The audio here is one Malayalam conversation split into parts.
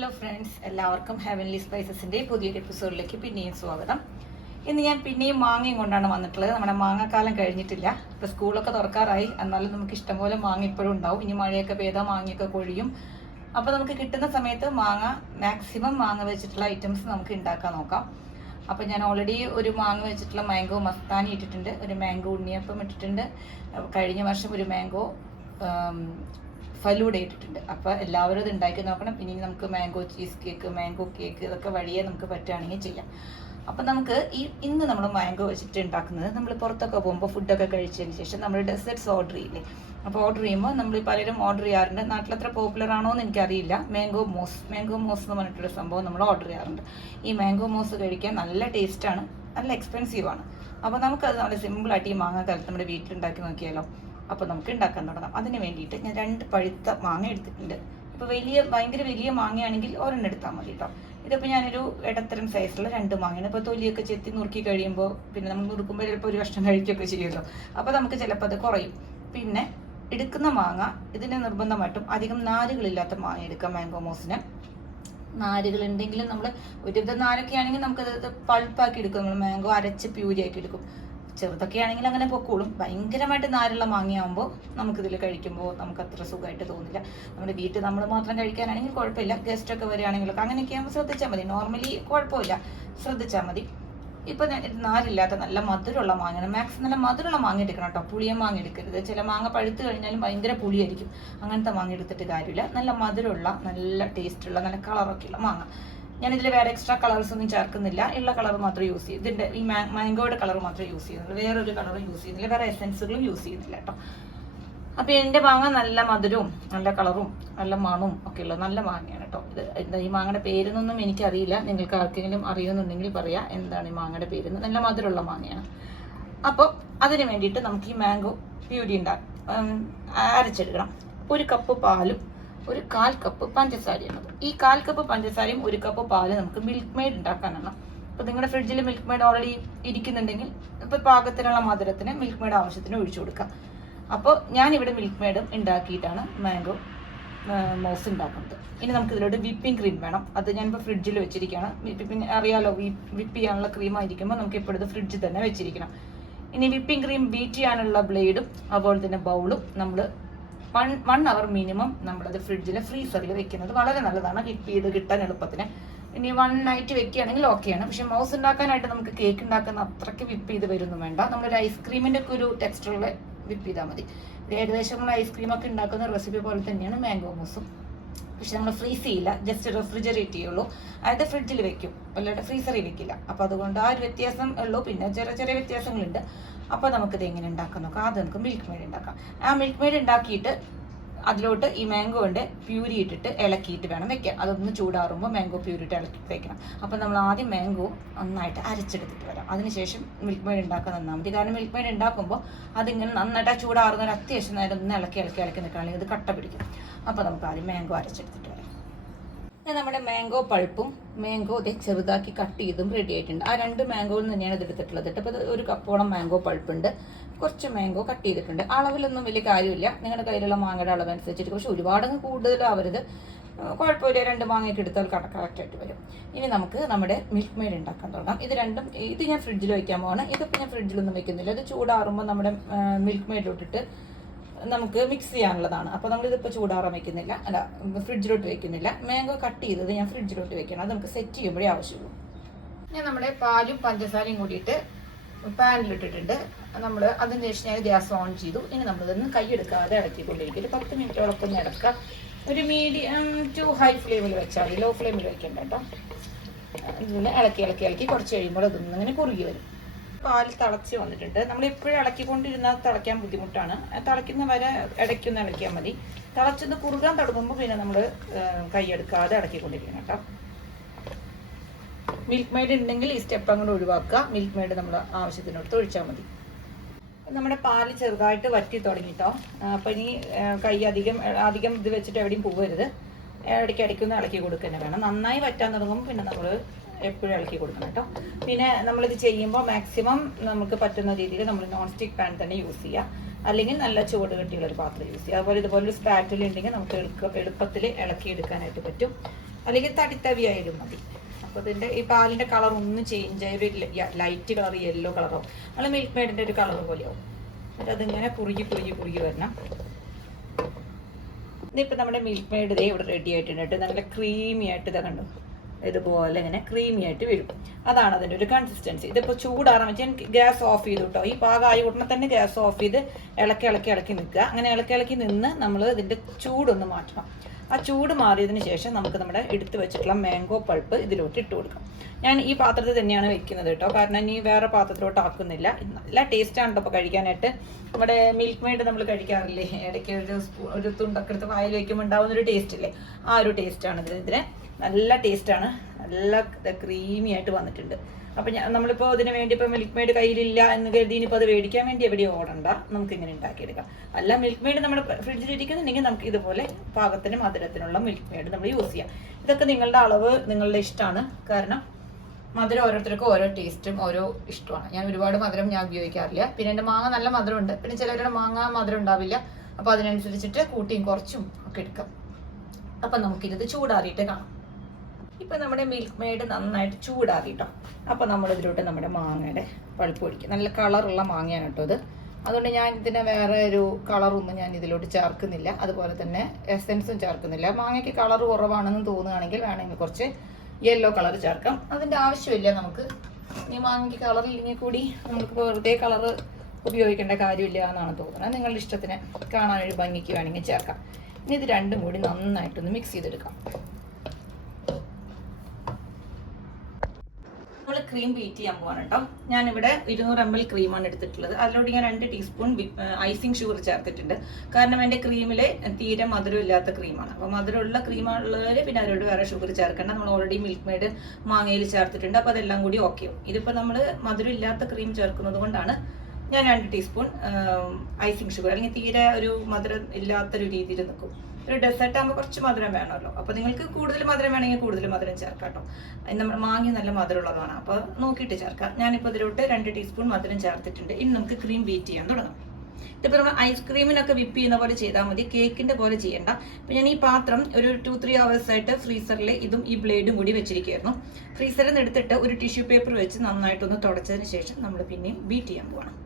ഹലോ ഫ്രണ്ട്സ്, എല്ലാവർക്കും ഹെവൻലി സ്പൈസസിൻ്റെ പുതിയൊരു എപ്പിസോഡിലേക്ക് പിന്നെയും സ്വാഗതം. ഇന്ന് ഞാൻ പിന്നെയും മാങ്ങയും കൊണ്ടാണ് വന്നിട്ടുള്ളത്. നമ്മുടെ മാങ്ങാക്കാലം കഴിഞ്ഞിട്ടില്ല. ഇപ്പോൾ സ്കൂളൊക്കെ തുറക്കാറായി, എന്നാലും നമുക്ക് ഇഷ്ടംപോലെ മാങ്ങ ഇപ്പോഴും ഉണ്ടാവും. ഇനി മഴയൊക്കെ പെയ്താൽ മാങ്ങയൊക്കെ കൊഴിയും. അപ്പോൾ നമുക്ക് കിട്ടുന്ന സമയത്ത് മാക്സിമം മാങ്ങ വെച്ചിട്ടുള്ള ഐറ്റംസ് നമുക്ക് ഉണ്ടാക്കാൻ നോക്കാം. അപ്പോൾ ഞാൻ ഓൾറെഡി ഒരു മാങ്ങ വെച്ചിട്ടുള്ള മാംഗോ മസ്താനി ഇട്ടിട്ടുണ്ട്, ഒരു മാംഗോ ഉണ്ണിയപ്പം ഇട്ടിട്ടുണ്ട്, കഴിഞ്ഞ വർഷം ഒരു മാംഗോ ഫലൂഡ ഇട്ടിട്ടുണ്ട്. അപ്പോൾ എല്ലാവരും ഇത് ഉണ്ടാക്കി നോക്കണം. ഇനി നമുക്ക് mango cheese cake, mango cake ഇതൊക്കെ വഴിയേ നമുക്ക് പറ്റുകയാണെങ്കിൽ ചെയ്യാം. അപ്പം നമുക്ക് ഇന്ന് നമ്മൾ മാംഗോ വെച്ചിട്ട് ഉണ്ടാക്കുന്നത്, നമ്മൾ പുറത്തൊക്കെ പോകുമ്പോൾ ഫുഡൊക്കെ കഴിച്ചതിന് ശേഷം നമ്മൾ ഡെസേർട്ട്സ് ഓർഡർ ചെയ്യില്ലേ. അപ്പോൾ ഓർഡർ ചെയ്യുമ്പോൾ നമ്മൾ പലരും ഓർഡർ ചെയ്യാറുണ്ട്. നാട്ടിലത്ര പോപ്പുലർ ആണോ എന്ന് എനിക്കറിയില്ല. മാംഗോ മോസ് എന്ന് പറഞ്ഞിട്ടൊരു സംഭവം നമ്മൾ ഓർഡർ ചെയ്യാറുണ്ട്. ഈ മാംഗോ മോസ് കഴിക്കാൻ നല്ല ടേസ്റ്റാണ്, നല്ല എക്സ്പെൻസീവാണ്. അപ്പോൾ നമുക്കത് നല്ല സിമ്പിളായിട്ട് ഈ മാങ്ങാക്കാലത്ത് നമ്മുടെ വീട്ടിലുണ്ടാക്കി നോക്കിയാലോ. അപ്പോൾ നമുക്ക് ഉണ്ടാക്കാൻ തുടങ്ങാം. അതിന് വേണ്ടിയിട്ട് ഞാൻ 2 പഴുത്ത മാങ്ങ എടുത്തിട്ടുണ്ട്. ഇപ്പോൾ ഭയങ്കര വലിയ മാങ്ങയാണെങ്കിൽ ഒരെണ്ണം എടുത്താൽ മതി കേട്ടോ. ഇതിപ്പോൾ ഞാനൊരു ഇടത്തരം സൈസുള്ള 2 മാങ്ങയാണ്. ഇപ്പോൾ തൊലിയൊക്കെ ചെത്തി നുറുക്കി കഴിയുമ്പോൾ പിന്നെ നമ്മൾ നുറുക്കുമ്പോൾ ചിലപ്പോൾ ഒരു കഷ്ണം കഴിക്കുകയൊക്കെ ചെയ്യുമല്ലോ. അപ്പോൾ നമുക്ക് ചിലപ്പോൾ അത് കുറയും. പിന്നെ എടുക്കുന്ന മാങ്ങ ഇതിന് നിർബന്ധമായിട്ടും അധികം നാരുകളില്ലാത്ത മാങ്ങ എടുക്കാം. മാംഗോ മോസിന് നാരുകളുണ്ടെങ്കിലും നമ്മൾ ഒരുവിധം നാരൊക്കെ ആണെങ്കിൽ നമുക്കത് പൾപ്പാക്കി എടുക്കും. നമ്മൾ മാംഗോ അരച്ച് പ്യൂരിയാക്കി എടുക്കും. ചെറുതൊക്കെ ആണെങ്കിൽ അങ്ങനെ പൊക്കോളും. ഭയങ്കരമായിട്ട് നാരുള്ള മാങ്ങയാകുമ്പോൾ നമുക്കിതിൽ കഴിക്കുമ്പോൾ നമുക്ക് അത്ര സുഖമായിട്ട് തോന്നില്ല. നമ്മുടെ വീട്ടിൽ നമ്മൾ മാത്രം കഴിക്കാനാണെങ്കിൽ കുഴപ്പമില്ല. ഗസ്റ്റൊക്കെ വരികയാണെങ്കിലൊക്കെ അങ്ങനെയൊക്കെ ആകുമ്പോൾ ശ്രദ്ധിച്ചാൽ മതി. നോർമലി കുഴപ്പമില്ല, ശ്രദ്ധിച്ചാൽ മതി. ഇപ്പം നാരില്ലാത്ത നല്ല മധുരമുള്ള മാങ്ങ, നല്ല മധുരമുള്ള മാങ്ങ എടുക്കണം കേട്ടോ. പുളിയ മാങ്ങ എടുക്കരുത്. ചില മാങ്ങ പഴുത്ത് കഴിഞ്ഞാലും ഭയങ്കര പുളിയായിരിക്കും. അങ്ങനത്തെ മാങ്ങ എടുത്തിട്ട് കാര്യമില്ല. നല്ല മധുരമുള്ള, നല്ല ടേസ്റ്റുള്ള, നല്ല കളറൊക്കെ ഉള്ള മാങ്ങ. ഞാനിതിൽ വേറെ എക്സ്ട്രാ കളേഴ്സ് ഒന്നും ചേർക്കുന്നില്ല. ഉള്ള കളർ മാത്രമേ യൂസ് ചെയ്യും. ഇതിൻ്റെ ഈ മാംഗോയുടെ കളർ മാത്രമേ യൂസ് ചെയ്യുന്നുള്ളൂ. വേറൊരു കളറും യൂസ് ചെയ്യുന്നില്ല. വേറെ എസെൻസുകളും യൂസ് ചെയ്യുന്നില്ല കേട്ടോ. അപ്പോൾ എൻ്റെ മാങ്ങ നല്ല മധുരവും നല്ല കളറും നല്ല മണവും ഒക്കെ ഉള്ള നല്ല മാങ്ങയാണ് കേട്ടോ. എന്താ ഈ മാങ്ങയുടെ പേരെന്നൊന്നും എനിക്കറിയില്ല. നിങ്ങൾക്ക് ആർക്കെങ്കിലും അറിയുന്നുണ്ടെങ്കിൽ പറയാം എന്താണ് ഈ മാങ്ങയുടെ പേരെന്ന്. നല്ല മധുരമുള്ള മാങ്ങയാണ്. അപ്പോൾ അതിന് വേണ്ടിയിട്ട് നമുക്ക് ഈ മാംഗോ പ്യൂരി അരച്ചെടുക്കണം. 1 കപ്പ് പാലും 1/4 കപ്പ് പഞ്ചസാരയാണ്. ഈ 1/4 കപ്പ് പഞ്ചസാരയും 1 കപ്പ് പാല് നമുക്ക് മിൽക്ക് മെയ്ഡ് ഉണ്ടാക്കാനാണ്. അപ്പോൾ നിങ്ങളുടെ ഫ്രിഡ്ജിൽ മിൽക്ക് മെയ്ഡ് ഓൾറെഡി ഇരിക്കുന്നുണ്ടെങ്കിൽ ഇപ്പോൾ പാകത്തിനുള്ള മധുരത്തിന് മിൽക്ക് മെയ്ഡ് ആവശ്യത്തിന് ഒഴിച്ചു കൊടുക്കാം. അപ്പോൾ ഞാനിവിടെ മിൽക്ക് മെയ്ഡും ഉണ്ടാക്കിയിട്ടാണ് മാംഗോ മോസ് ഉണ്ടാക്കുന്നത്. ഇനി നമുക്ക് ഇതിലോട്ട് വിപ്പിംഗ് ക്രീം വേണം. അത് ഞാനിപ്പോൾ ഫ്രിഡ്ജിൽ വെച്ചിരിക്കുകയാണ്. പിന്നെ അറിയാലോ, വിപ്പ് ചെയ്യാനുള്ള ക്രീമായിരിക്കുമ്പോൾ നമുക്ക് എപ്പോഴും ഫ്രിഡ്ജിൽ തന്നെ വെച്ചിരിക്കണം. ഇനി വിപ്പിംഗ് ക്രീം ബീറ്റ് ചെയ്യാനുള്ള ബ്ലേഡും അതുപോലെ തന്നെ ബൗളും നമ്മൾ 1 അവർ മിനിമം നമ്മളത് ഫ്രിഡ്ജിൽ ഫ്രീസറിൽ വെക്കുന്നത് വളരെ നല്ലതാണ്. വിപ്പ് ചെയ്ത് കിട്ടാൻ എളുപ്പത്തിന്. ഇനി 1 നൈറ്റ് വെക്കുകയാണെങ്കിൽ ഓക്കെയാണ്. പക്ഷെ മൗസ് ഉണ്ടാക്കാനായിട്ട് നമുക്ക് കേക്ക് ഉണ്ടാക്കുന്ന അത്രയ്ക്ക് വിപ്പ് ചെയ്ത് വരുന്നു വേണ്ട. നമ്മളൊരു ഐസ്ക്രീമിൻ്റെ ഒക്കെ ഒരു ടെക്സ്ചറിൽ വിപ്പ് ചെയ്താൽ മതി. ഏകദേശം നമ്മൾ ഐസ്ക്രീമൊക്കെ ഉണ്ടാക്കുന്ന റെസിപ്പി പോലെ തന്നെയാണ് മാംഗോ മോസും. പക്ഷെ നമ്മൾ ഫ്രീസ് ചെയ്യില്ല, ജസ്റ്റ് റെഫ്രിജറേറ്റ് ചെയ്യുള്ളൂ. അതായത് ഫ്രിഡ്ജിൽ വെക്കും, അല്ലാതെ ഫ്രീസറിൽ വെക്കില്ല. അപ്പോൾ അതുകൊണ്ട് ആ ഒരു വ്യത്യാസം ഉള്ളൂ. പിന്നെ ചെറിയ വ്യത്യാസങ്ങളുണ്ട്. അപ്പോൾ നമുക്കിത് എങ്ങനെ ഉണ്ടാക്കാൻ നോക്കാം. ആദ്യം നമുക്ക് മിൽക്ക് മെയ്ഡ് ഉണ്ടാക്കാം. ആ മിൽക്ക് മെയ്ഡ് ഉണ്ടാക്കിയിട്ട് അതിലോട്ട് ഈ മാംഗോൻ്റെ പ്യൂരി ഇട്ടിട്ട് ഇളക്കിയിട്ട് വേണം വെക്കാൻ. അതൊന്ന് ചൂടാറുമ്പോൾ മാംഗോ പ്യൂരി ഇട്ട് ഇളക്കി വെക്കണം. അപ്പോൾ നമ്മൾ ആദ്യം മാംഗോ നന്നായിട്ട് അരച്ചെടുത്തിട്ട് വരാം. അതിനുശേഷം മിൽക്ക് മെയ്ഡ് ഉണ്ടാക്കാൻ തന്നാൽ മതി. കാരണം മിൽക്ക് മെയ്ഡ് ഉണ്ടാക്കുമ്പോൾ അതിങ്ങനെ നന്നായിട്ട് ചൂടാറുന്ന ഒരു അത്യാവശ്യം നേരം ഒന്ന് ഇളക്കി നിൽക്കുകയാണെങ്കിൽ ഇത് കട്ട പിടിക്കും. അപ്പോൾ നമുക്ക് ആദ്യം മാംഗോ അരച്ചെടുത്തിട്ട് വരാം. നമ്മുടെ മാംഗോ പൾപ്പും മാംഗോ ചെറുതാക്കി കട്ട് ചെയ്തും റെഡി ആയിട്ടുണ്ട്. ആ 2 മാംഗോയിൽ തന്നെയാണ് ഇത് എടുത്തിട്ടുള്ളത്. അപ്പോൾ 1 കപ്പോളം മാംഗോ പൾപ്പുണ്ട്. കുറച്ച് മാംഗോ കട്ട് ചെയ്തിട്ടുണ്ട്. അളവിലൊന്നും വലിയ കാര്യമില്ല, നിങ്ങളുടെ കയ്യിലുള്ള മാങ്ങയുടെ അളവ് അനുസരിച്ചിട്ട്. പക്ഷെ ഒരുപാടങ്ങ് കൂടുതലാവരുത്, കുഴപ്പമില്ല. 2 മാങ്ങയൊക്കെ എടുത്താൽ കറക്റ്റായിട്ട് വരും. ഇനി നമുക്ക് നമ്മുടെ മിൽക്ക് മെയ്ഡ് ഉണ്ടാക്കാൻ തുടങ്ങാം. ഇത് ഞാൻ ഫ്രിഡ്ജിൽ വയ്ക്കാൻ പോവാണ്. ഇതിപ്പോൾ ഞാൻ ഫ്രിഡ്ജിലൊന്നും വെക്കുന്നില്ല. ഇത് ചൂടാറുമ്പോൾ നമ്മുടെ മിൽക്ക് മെയ്ഡ് ഇട്ടിട്ട് നമുക്ക് മിക്സ് ചെയ്യാനുള്ളതാണ്. അപ്പോൾ നമ്മളിതിപ്പോൾ ചൂടാറാൻ വെക്കുന്നില്ല, ഫ്രിഡ്ജിലോട്ട് വെക്കുന്നില്ല. മാംഗോ കട്ട് ചെയ്തത് ഞാൻ ഫ്രിഡ്ജിലോട്ട് വെക്കണം. അത് നമുക്ക് സെറ്റ് ചെയ്യുമ്പോഴേ ആവശ്യമുള്ളൂ. ഞാൻ നമ്മുടെ പാലും പഞ്ചസാരയും കൂടിയിട്ട് പാനിലിട്ടിട്ടുണ്ട്. നമ്മൾ അതിന് ശേഷം ഞാൻ ഗ്യാസ് ഓൺ ചെയ്തു. ഇനി നമ്മളിതൊന്ന് കൈയെടുക്കാതെ ഇളക്കിക്കൊണ്ടിരിക്കും. 10 മിനിറ്റോളൊപ്പം ഒന്ന് ഇളക്കുക. ഒരു മീഡിയം ടു ഹൈ ഫ്ലെയിമിൽ വെച്ചാൽ മതി, ലോ ഫ്ലെയിമിൽ വെക്കണ്ട കേട്ടോ. ഇതിന് ഇളക്കി കുറച്ച് കഴിയുമ്പോൾ അതൊന്നും ഇങ്ങനെ കുറുകി വരും. പാല് തിളച്ച് വന്നിട്ടുണ്ട്. നമ്മൾ എപ്പോഴും ഇളക്കിക്കൊണ്ടിരുന്നാൽ തിളയ്ക്കാൻ ബുദ്ധിമുട്ടാണ്. തിളയ്ക്കുന്ന വരെ ഇടയ്ക്കൊന്ന് ഇളക്കിയാൽ മതി. തിളച്ചൊന്ന് കുറുകാൻ തുടങ്ങുമ്പോൾ പിന്നെ നമ്മൾ കൈയെടുക്കാതെ ഇളക്കിക്കൊണ്ടിരിക്കണം കേട്ടോ. മിൽക്ക് മെയ്ഡ് ഉണ്ടെങ്കിൽ ഈ സ്റ്റെപ്പ് അങ്ങോട്ട് ഒഴിവാക്കുക. മിൽക്ക് മെയ്ഡ് നമ്മൾ ആവശ്യത്തിനടുത്ത് ഒഴിച്ചാൽ മതി. നമ്മുടെ പാല് ചെറുതായിട്ട് വറ്റി തുടങ്ങിട്ടോ. അപ്പം ഇനി കൈ അധികം ഇത് വെച്ചിട്ട് എവിടെയും പോകരുത്. ഇടയ്ക്കൊന്ന് ഇളക്കി കൊടുക്കുക തന്നെ വേണം. നന്നായി വറ്റാൻ തുടങ്ങുമ്പോൾ പിന്നെ നമ്മൾ എപ്പോഴും ഇളക്കി കൊടുക്കണം കേട്ടോ. പിന്നെ നമ്മളിത് ചെയ്യുമ്പോൾ മാക്സിമം നമുക്ക് പറ്റുന്ന രീതിയിൽ നമ്മൾ നോൺ സ്റ്റിക്ക് പാൻ തന്നെ യൂസ് ചെയ്യുക. അല്ലെങ്കിൽ നല്ല ചുവട് കെട്ടിയുള്ളൊരു പാത്രം യൂസ് ചെയ്യുക. അതുപോലെ ഇതുപോലൊരു സ്പാറ്റിൽ ഉണ്ടെങ്കിൽ നമുക്ക് എളുപ്പത്തിൽ ഇളക്കിയെടുക്കാനായിട്ട് പറ്റും. അല്ലെങ്കിൽ തടിത്തവി ആയാലും മതി. അപ്പോൾ ഇതിൻ്റെ ഈ പാലിൻ്റെ കളർ ഒന്നും ചേഞ്ച് ആയ ഒരു ലൈറ്റ് കളർ യെല്ലോ കളറാവും, നല്ല മിൽക്ക് മെയ്ഡിൻ്റെ ഒരു കളർ പോലെയാവും. എന്നിട്ട് അതിങ്ങനെ കുറുകി കുറുകി കുറുകി വരണം. ഇതിപ്പോൾ നമ്മുടെ മിൽക്ക് മെയ്ഡ് ഇതേ ഇവിടെ റെഡി ആയിട്ടുണ്ട് കേട്ടോ. നല്ല ക്രീമി ആയിട്ട് ഇതാ കണ്ടു, ഇതുപോലെ ഇങ്ങനെ ക്രീമി ആയിട്ട് വരും. അതാണ് അതിൻ്റെ ഒരു കൺസിസ്റ്റൻസി. ഇതിപ്പോൾ ചൂടാറാൻ വെച്ചാൽ ഞാൻ ഗ്യാസ് ഓഫ് ചെയ്തു കേട്ടോ. ഈ പാകമായി ഉടനെ തന്നെ ഗ്യാസ് ഓഫ് ചെയ്ത് ഇളക്കി ഇളക്കി ഇളക്കി നിൽക്കുക. അങ്ങനെ ഇളക്കി ഇളക്കി നിന്ന് നമ്മൾ ഇതിൻ്റെ ചൂടൊന്ന് മാറ്റണം. ആ ചൂട് മാറിയതിന് ശേഷം നമുക്ക് നമ്മുടെ എടുത്ത് വെച്ചിട്ടുള്ള മാംഗോ പൾപ്പ് ഇതിലോട്ട് ഇട്ട് കൊടുക്കാം. ഞാൻ ഈ പാത്രത്തിൽ തന്നെയാണ് വെക്കുന്നത് കേട്ടോ, കാരണം ഇനി വേറെ പാത്രത്തിലോട്ട് ആക്കുന്നില്ല. നല്ല ടേസ്റ്റാണ് കേട്ടോ ഇപ്പോൾ കഴിക്കാനായിട്ട്. നമ്മുടെ മിൽക്ക് മെയ്ഡ് നമ്മൾ കഴിക്കാറില്ലേ, ഇടയ്ക്ക് ഒരു തുണ്ടൊക്കെ എടുത്ത് വായിൽ വയ്ക്കുമ്പോൾ ഉണ്ടാവുന്ന ഒരു ടേസ്റ്റ് ഇല്ലേ, ആ ഒരു ടേസ്റ്റാണ് ഇതിന്. നല്ല ടേസ്റ്റാണ്, നല്ല ക്രീമി ആയിട്ട് വന്നിട്ടുണ്ട്. അപ്പം നമ്മളിപ്പോൾ ഇതിന് വേണ്ടി ഇപ്പോൾ മിൽക്ക് മെയ്ഡ് കയ്യിലില്ല എന്ന് കരുതി ഇനിയിപ്പോൾ അത് മേടിക്കാൻ വേണ്ടി എവിടെയും ഓടണ്ട, നമുക്ക് ഇങ്ങനെ ഉണ്ടാക്കിയെടുക്കാം. അല്ല മിൽക്ക് മെയ്ഡ് നമ്മുടെ ഫ്രിഡ്ജിൽ ഇരിക്കുന്നുണ്ടെങ്കിൽ നമുക്ക് ഇതുപോലെ പാകത്തിന് മധുരത്തിനുള്ള മിൽക്ക് മെയ്ഡ് നമ്മൾ യൂസ് ചെയ്യാം. ഇതൊക്കെ നിങ്ങളുടെ അളവ് നിങ്ങളുടെ ഇഷ്ടമാണ്, കാരണം മധുരം ഓരോരുത്തർക്കും ഓരോ ടേസ്റ്റും ഓരോ ഇഷ്ടമാണ്. ഞാൻ ഒരുപാട് മധുരം ഞാൻ ഉപയോഗിക്കാറില്ല. പിന്നെ എൻ്റെ മാങ്ങ നല്ല മധുരമുണ്ട്, പിന്നെ ചിലവരുടെ മാങ്ങ മധുരം ഉണ്ടാവില്ല. അപ്പോൾ അതിനനുസരിച്ചിട്ട് കൂട്ടിയും കുറച്ചും ഒക്കെ എടുക്കാം. അപ്പം നമുക്കിത് ചൂടാറിയിട്ട് കാണാം. ഇപ്പം നമ്മുടെ മിൽക്ക് മെയ്ഡ് നന്നായിട്ട് ചൂടാറിട്ടോ. അപ്പോൾ നമ്മളിതിലോട്ട് നമ്മുടെ മാങ്ങയുടെ പൾപ്പ് ഒഴിക്കും. നല്ല കളറുള്ള മാങ്ങയാണ് കേട്ടോ ഇത്. അതുകൊണ്ട് ഞാൻ ഇതിനെ വേറെ ഒരു കളറൊന്നും ഞാൻ ഇതിലോട്ട് ചേർക്കുന്നില്ല, അതുപോലെ തന്നെ എസൻസും ചേർക്കുന്നില്ല. മാങ്ങയ്ക്ക് കളർ കുറവാണെന്ന് തോന്നുകയാണെങ്കിൽ വേണമെങ്കിൽ കുറച്ച് യെല്ലോ കളർ ചേർക്കാം. അതിൻ്റെ ആവശ്യമില്ല നമുക്ക്. ഈ മാങ്ങയ്ക്ക് കളർ ഇല്ലെങ്കിൽ കൂടി നമുക്ക് വെറുതെ കളർ ഉപയോഗിക്കേണ്ട കാര്യമില്ല എന്നാണ് തോന്നുന്നത്. നിങ്ങളുടെ ഇഷ്ടത്തിന് കാണാനൊരു ഭംഗിക്ക് വേണമെങ്കിൽ ചേർക്കാം. ഇനി ഇത് രണ്ടും കൂടി നന്നായിട്ടൊന്ന് മിക്സ് ചെയ്തെടുക്കാം. നമ്മൾ ക്രീം ബീറ്റ് ചെയ്യാൻ പോവാണ് കേട്ടോ. ഞാനിവിടെ 200 ml ക്രീമാണ് എടുത്തിട്ടുള്ളത്. അതിലോട്ട് ഞാൻ 2 ടീസ്പൂൺ ഐസിങ് ഷുഗർ ചേർത്തിട്ടുണ്ട്. കാരണം എൻ്റെ ക്രീമിൽ തീരെ മധുരം ഇല്ലാത്ത ക്രീമാണ്. അപ്പോൾ മധുരമുള്ള ക്രീമുള്ളവർ പിന്നെ അതിലോട്ട് വേറെ ഷുഗർ ചേർക്കേണ്ട. നമ്മൾ ഓൾറെഡി മിൽക്ക് മെയ്ഡ് മാങ്ങയിൽ ചേർത്തിട്ടുണ്ട്. അപ്പോൾ അതെല്ലാം കൂടി ഓക്കെ ആവും. ഇതിപ്പോൾ നമ്മൾ മധുരം ഇല്ലാത്ത ക്രീം ചേർക്കുന്നത് കൊണ്ടാണ് ഞാൻ 2 ടീസ്പൂൺ ഐസിങ് ഷുഗർ, അല്ലെങ്കിൽ തീരെ ഒരു മധുരം ഇല്ലാത്തൊരു രീതിയിൽ നിൽക്കും. ഒരു ഡെസേർട്ട് ആകുമ്പോൾ കുറച്ച് മധുരം വേണമല്ലോ. അപ്പോൾ നിങ്ങൾക്ക് കൂടുതൽ മധുരം വേണമെങ്കിൽ കൂടുതൽ മധുരം ചേർക്കാം കേട്ടോ. നമ്മൾ മാങ്ങി നല്ല മധുരമുള്ളതാണ്, അപ്പോൾ നോക്കിയിട്ട് ചേർക്കാം. ഞാനിപ്പോൾ ഇതിലോട്ട് 2 ടീസ്പൂൺ മധുരം ചേർത്തിട്ടുണ്ട്. ഇനി നമുക്ക് ക്രീം ബീറ്റ് ചെയ്യാൻ തുടങ്ങാം. ഇതിപ്പോൾ നമ്മൾ ഐസ്ക്രീമിനൊക്കെ വിപ്പ് ചെയ്യുന്ന പോലെ ചെയ്താൽ മതി, കേക്കിൻ്റെ പോലെ ചെയ്യേണ്ട. അപ്പോൾ ഞാൻ ഈ പാത്രം ഒരു 2-3 hours ആയിട്ട് ഫ്രീസറിൽ ഇതും ഈ ബ്ലേഡും കൂടി വെച്ചിരിക്കുകയായിരുന്നു. ഫ്രീസറിൽ നിന്ന് എടുത്തിട്ട് ഒരു ടിഷ്യൂ പേപ്പർ വെച്ച് നന്നായിട്ടൊന്ന് തുടച്ചതിന് ശേഷം നമ്മൾ പിന്നെയും ബീറ്റ് ചെയ്യാൻ പോകണം.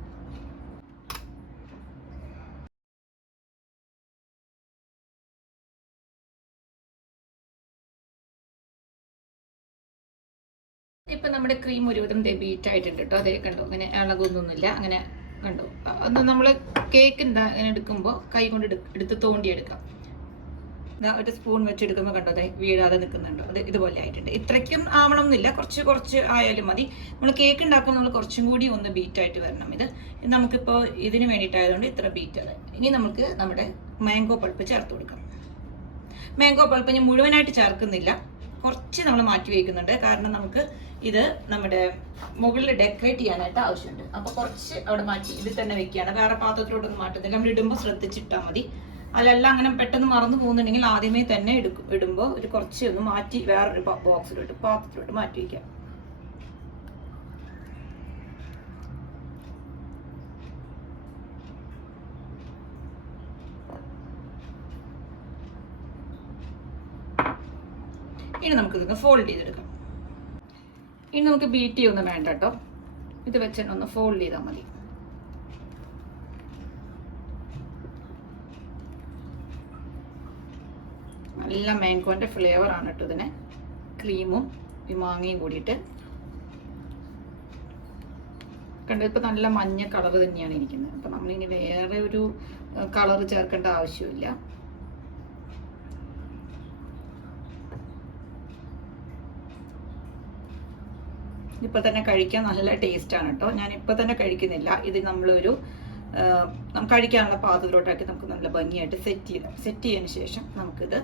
ഇപ്പം നമ്മുടെ ക്രീം ഒരുവിധം ബീറ്റ് ആയിട്ടുണ്ട് കേട്ടോ. അതേ കണ്ടോ, അങ്ങനെ ഇളകൊന്നുമില്ല, അങ്ങനെ കണ്ടോ. അത് നമ്മൾ കേക്ക് ഇങ്ങനെ എടുക്കുമ്പോൾ കൈ കൊണ്ട് എടുത്ത് തോണ്ടിയെടുക്കാം. ഒരു സ്പൂൺ വെച്ചെടുക്കുമ്പോൾ കണ്ടോ, അതെ വീഴാതെ നിൽക്കുന്നുണ്ടോ. അത് ഇതുപോലെ ആയിട്ടുണ്ട്. ഇത്രയ്ക്കും ആവണം എന്നില്ല, കുറച്ച് ആയാലും മതി. നമ്മൾ കേക്ക് ഉണ്ടാക്കുമ്പോൾ നമ്മൾ കുറച്ചും കൂടി ഒന്ന് ബീറ്റായിട്ട് വരണം. ഇത് നമുക്കിപ്പോൾ ഇതിന് വേണ്ടിയിട്ടായതുകൊണ്ട് ഇത്ര ബീറ്റാണ്. ഇനി നമുക്ക് നമ്മുടെ മാംഗോ പൾപ്പ് ചേർത്ത് കൊടുക്കാം. മാംഗോ പൾപ്പ് ഞാൻ മുഴുവനായിട്ട് ചേർക്കുന്നില്ല, കുറച്ച് നമ്മൾ മാറ്റി വയ്ക്കുന്നുണ്ട്. കാരണം നമുക്ക് ഇത് നമ്മുടെ മുകളിൽ ഡെക്കറേറ്റ് ചെയ്യാനായിട്ട് ആവശ്യമുണ്ട്. അപ്പോൾ കുറച്ച് അവിടെ മാറ്റി ഇതിൽ തന്നെ വെക്കുകയാണ്, വേറെ പാത്രത്തിലോട്ടൊന്നും മാറ്റുന്നില്ല. നമ്മൾ ഇടുമ്പോൾ ശ്രദ്ധിച്ചിട്ടാൽ മതി. അതിലെല്ലാം അങ്ങനെ പെട്ടെന്ന് മറന്നു പോകുന്നുണ്ടെങ്കിൽ ആദ്യമേ തന്നെ ഇടുമ്പോൾ ഒരു കുറച്ച് ഒന്ന് മാറ്റി വേറൊരു പാത്രത്തിലോട്ട് മാറ്റി വയ്ക്കാം. ഇനി നമുക്കിതൊന്ന് ഫോൾഡ് ചെയ്തെടുക്കാം. ഇനി നമുക്ക് ബീറ്റ് ചെയ്യൊന്നും വേണ്ട കേട്ടോ, ഇത് വെച്ച് ഒന്ന് ഫോൾഡ് ചെയ്താൽ മതി. നല്ല മാംഗോൻ്റെ ഫ്ലേവറാണ് കേട്ടോ ഇതിന്, ക്രീമും ഈ മാങ്ങയും കൂടിയിട്ട്. കണ്ടത് ഇപ്പോൾ നല്ല മഞ്ഞ കളർ തന്നെയാണ് ഇരിക്കുന്നത്. അപ്പോൾ നമ്മളിനി വേറെ ഒരു കളർ ചേർക്കേണ്ട ആവശ്യമില്ല. ഇപ്പോൾ തന്നെ കഴിക്കാൻ നല്ല ടേസ്റ്റാണ് കേട്ടോ. ഞാൻ ഇപ്പോൾ തന്നെ കഴിക്കുന്നില്ല, ഇത് നമ്മളൊരു കഴിക്കാനുള്ള പാത്രത്തിലോട്ടാക്കി നമുക്ക് നല്ല ഭംഗിയായിട്ട് സെറ്റ് ചെയ്തതിന് ശേഷം നമുക്കിത്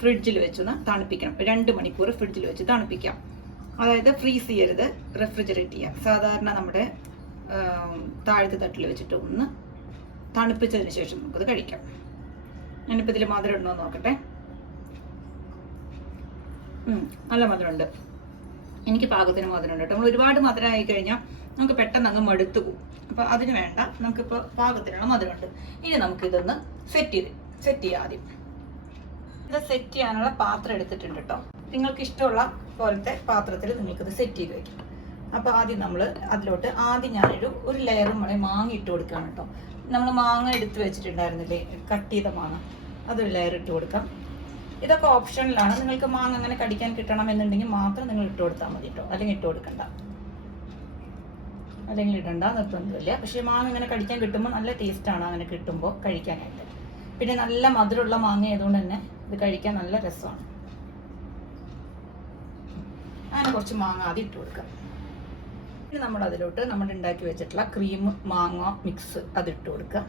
ഫ്രിഡ്ജിൽ വെച്ചൊന്ന് തണുപ്പിക്കണം. 2 മണിക്കൂർ ഫ്രിഡ്ജിൽ വെച്ച് തണുപ്പിക്കാം. അതായത് ഫ്രീസ് ചെയ്യരുത്, റെഫ്രിജറേറ്റ് ചെയ്യാം. സാധാരണ നമ്മുടെ താഴത്തെ തട്ടിൽ വെച്ചിട്ട് ഒന്ന് തണുപ്പിച്ചതിന് ശേഷം നമുക്കത് കഴിക്കാം. ഞാനിപ്പോൾ ഇതിൽ മധുരം ഉണ്ടോ നോക്കട്ടെ. നല്ല മധുരമുണ്ട്, എനിക്ക് പാകത്തിന് മധുരമുണ്ട് കേട്ടോ. നമ്മൾ ഒരുപാട് മധുരം ആയി കഴിഞ്ഞാൽ നമുക്ക് പെട്ടെന്ന് അങ്ങ് മടുത്തു പോകും. അപ്പോൾ അതിന് വേണ്ട, നമുക്കിപ്പോൾ പാകത്തിനുള്ള മധുരമുണ്ട്. ഇനി നമുക്കിതൊന്ന് സെറ്റ് ചെയ്യാം. ആദ്യം ഇത് സെറ്റ് ചെയ്യാനുള്ള പാത്രം എടുത്തിട്ടുണ്ട് കേട്ടോ. നിങ്ങൾക്ക് ഇഷ്ടമുള്ള പോലത്തെ പാത്രത്തിൽ നിങ്ങൾക്കിത് സെറ്റ് ചെയ്ത് വെക്കാം. അപ്പോൾ ആദ്യം ഞാനൊരു ലെയർ മാങ്ങ ഇട്ട് കൊടുക്കുകയാണ് കേട്ടോ. നമ്മൾ മാങ്ങ എടുത്ത് വെച്ചിട്ടുണ്ടായിരുന്നില്ലേ, കട്ട് ചെയ്ത മാങ്ങ, അതൊരു ലെയർ ഇട്ട് കൊടുക്കാം. ഇതൊക്കെ ഓപ്ഷനിലാണ്. നിങ്ങൾക്ക് മാങ്ങ അങ്ങനെ കടിക്കാൻ കിട്ടണം എന്നുണ്ടെങ്കിൽ മാത്രം നിങ്ങൾ ഇട്ട് കൊടുത്താൽ മതി കേട്ടോ, അല്ലെങ്കിൽ ഇട്ട് കൊടുക്കണ്ട, അല്ലെങ്കിൽ ഇടണ്ട, നിർബന്ധമില്ല. പക്ഷേ മാങ്ങ ഇങ്ങനെ കടിക്കാൻ കിട്ടുമ്പോൾ നല്ല ടേസ്റ്റാണ് അങ്ങനെ കിട്ടുമ്പോൾ കഴിക്കാനായിട്ട്. പിന്നെ നല്ല മധുരമുള്ള മാങ്ങ ആയതുകൊണ്ട് തന്നെ ഇത് കഴിക്കാൻ നല്ല രസമാണ്. അങ്ങനെ കുറച്ച് മാങ്ങ ആദ്യം ഇട്ട് കൊടുക്കാം. ഇനി നമ്മൾ അതിലോട്ട് നമ്മൾ ഉണ്ടാക്കി വെച്ചിട്ടുള്ള ക്രീം മാങ്ങ മിക്സ് അതിട്ട് കൊടുക്കുക.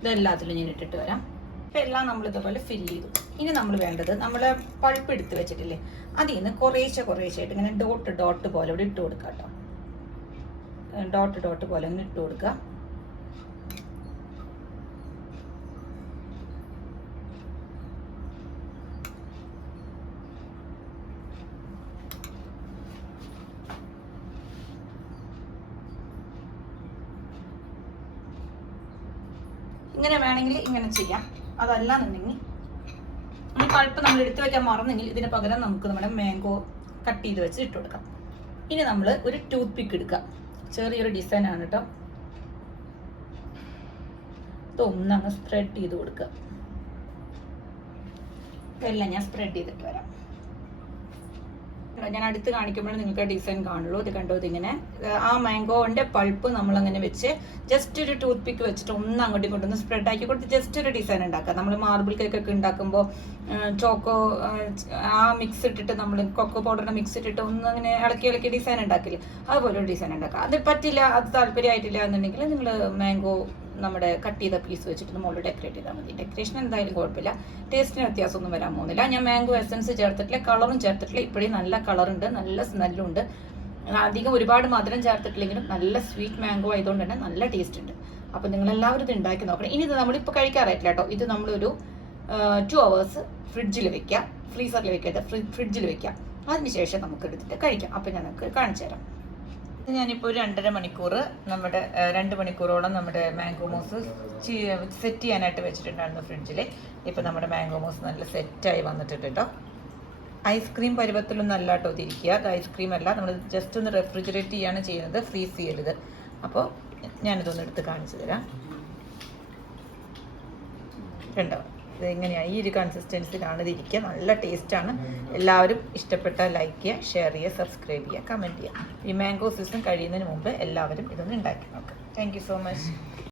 ഇതെല്ലാത്തിലും ഞാൻ ഇട്ടിട്ട് വരാം. അപ്പം എല്ലാം നമ്മൾ ഇതുപോലെ ഫില്ല് ചെയ്തു. ഇനി നമ്മൾ വേണ്ടത് നമ്മൾ പൾപ്പ് എടുത്ത് വെച്ചിട്ടില്ലേ, അതിൽ നിന്ന് കുറേശ്ശായിട്ട് ഇങ്ങനെ ഡോട്ട് പോലെ ഇവിടെ ഇട്ട് കൊടുക്കുക കേട്ടോ. ഡോട്ട് പോലെ ഒന്ന് ഇട്ട് കൊടുക്കുക. ഇങ്ങനെ വേണമെങ്കിൽ ഇങ്ങനെ ചെയ്യാം. അതല്ല എന്നുണ്ടെങ്കിൽ ഈ പൾപ്പ് നമ്മൾ എടുത്തു വെക്കാൻ മറന്നെങ്കിൽ ഇതിന് പകരം നമുക്ക് നമ്മുടെ മാംഗോ കട്ട് ചെയ്ത് വെച്ച് ഇട്ട് കൊടുക്കാം. ഇനി നമ്മൾ ഒരു ടൂത്ത് പിക്ക് എടുക്കുക. ചെറിയൊരു ഡിസൈനാണ് കേട്ടോ. ഇതൊന്നങ്ങ് സ്പ്രെഡ് ചെയ്ത് കൊടുക്കുക. ഇതെല്ലാം ഞാൻ സ്പ്രെഡ് ചെയ്തിട്ട് വരാം. ഞാൻ അടുത്ത് കാണിക്കുമ്പോൾ നിങ്ങൾക്ക് ഡിസൈൻ കാണുള്ളൂ. ഇത് കണ്ടോ, ഇതിങ്ങനെ ആ മാംഗോന്റെ പൾപ്പ് നമ്മളങ്ങനെ വെച്ച് ജസ്റ്റ് ഒരു ടൂത്ത് പിക്ക് വെച്ചിട്ട് ഒന്ന് അങ്ങോട്ടും ഇങ്ങോട്ടൊന്ന് സ്പ്രെഡ് ആക്കി കൊടുത്ത് ജസ്റ്റ് ഒരു ഡിസൈൻ ഉണ്ടാക്കുക. നമ്മൾ മാർബിൾ കേക്കൊക്കെ ഉണ്ടാക്കുമ്പോൾ ചോക്കോ ആ മിക്സ് ഇട്ടിട്ട് നമ്മൾ കൊക്കോ പൗഡറിന്റെ മിക്സ് ഇട്ടിട്ട് ഒന്ന് അങ്ങനെ ഇളക്കി ഡിസൈൻ ഉണ്ടാക്കില്ലേ, അതുപോലെ ഒരു ഡിസൈൻ ഉണ്ടാക്കുക. അത് പറ്റില്ല, അത് താല്പര്യമായിട്ടില്ല എന്നുണ്ടെങ്കിൽ നിങ്ങൾ മാംഗോ നമ്മുടെ കട്ട് ചെയ്ത പീസ് വെച്ചിട്ട് മുകളിൽ ഡെക്കറേറ്റ് ചെയ്താൽ മതി. ഡെക്കറേഷൻ എന്തായാലും കുഴപ്പമില്ല, ടേസ്റ്റിന് വ്യത്യാസമൊന്നും വരാൻ പോകുന്നില്ല. ഞാൻ മാംഗോ എസൻസ് ചേർത്തിട്ടില്ല, കളറും ചേർത്തിട്ടില്ല. ഇപ്പോഴും നല്ല കളറുണ്ട്, നല്ല സ്മെല്ലുണ്ട്. അധികം ഒരുപാട് മധുരം ചേർത്തിട്ടില്ലെങ്കിലും നല്ല സ്വീറ്റ് മാംഗോ ആയതുകൊണ്ട് തന്നെ നല്ല ടേസ്റ്റ് ഉണ്ട്. അപ്പോൾ നിങ്ങളെല്ലാവരും ഇത് ഉണ്ടാക്കി നോക്കണം. ഇനി ഇത് നമ്മളിപ്പോൾ കഴിക്കാറായിട്ടില്ല കേട്ടോ. ഇത് നമ്മളൊരു 2 hours ഫ്രിഡ്ജിൽ വെക്കാം, ഫ്രീസറിൽ വെക്കരുത്, ഫ്രിഡ്ജിൽ വെക്കാം. അതിനുശേഷം നമുക്ക് എടുത്തിട്ട് കഴിക്കാം. അപ്പോൾ ഞാൻ നിങ്ങൾക്ക് കാണിച്ചു തരാം. ഞാനിപ്പോൾ ഒരു 2.5 മണിക്കൂർ 2 മണിക്കൂറോളം നമ്മുടെ മാംഗോ മൂസ് സെറ്റ് ചെയ്യാനായിട്ട് വെച്ചിട്ടുണ്ടായിരുന്നു ഫ്രിഡ്ജിൽ. ഇപ്പോൾ നമ്മുടെ മാംഗോ മൂസ് നല്ല സെറ്റായി വന്നിട്ടുണ്ട് കേട്ടോ. ഐസ്ക്രീം പരുവത്തിലൊന്നും അല്ല കേട്ടോ ഇതിരിക്കുക. അത് ഐസ്ക്രീം അല്ല, നമ്മൾ ജസ്റ്റ് ഒന്ന് റെഫ്രിജറേറ്റ് ചെയ്യാണ് ചെയ്യുന്നത്, ഫ്രീസ് ചെയ്യരുത്. അപ്പോൾ ഞാനിതൊന്ന് എടുത്ത് കാണിച്ചു തരാം. കണ്ടോ, ഇത് എങ്ങനെയാണ്, ഈ ഒരു കൺസിസ്റ്റൻസിലാണ് ഇതിരിക്കുക. നല്ല ടേസ്റ്റാണ്. എല്ലാവരും ഇഷ്ടപ്പെട്ടാൽ ലൈക്ക് ചെയ്യുക, ഷെയർ ചെയ്യുക, സബ്സ്ക്രൈബ് ചെയ്യുക, കമൻറ്റ് ചെയ്യുക. ഈ മാംഗോ സീസൺ കഴിയുന്നതിന് മുമ്പ് എല്ലാവരും ഇതൊന്ന് ഉണ്ടാക്കി നോക്കുക. Thank you so much.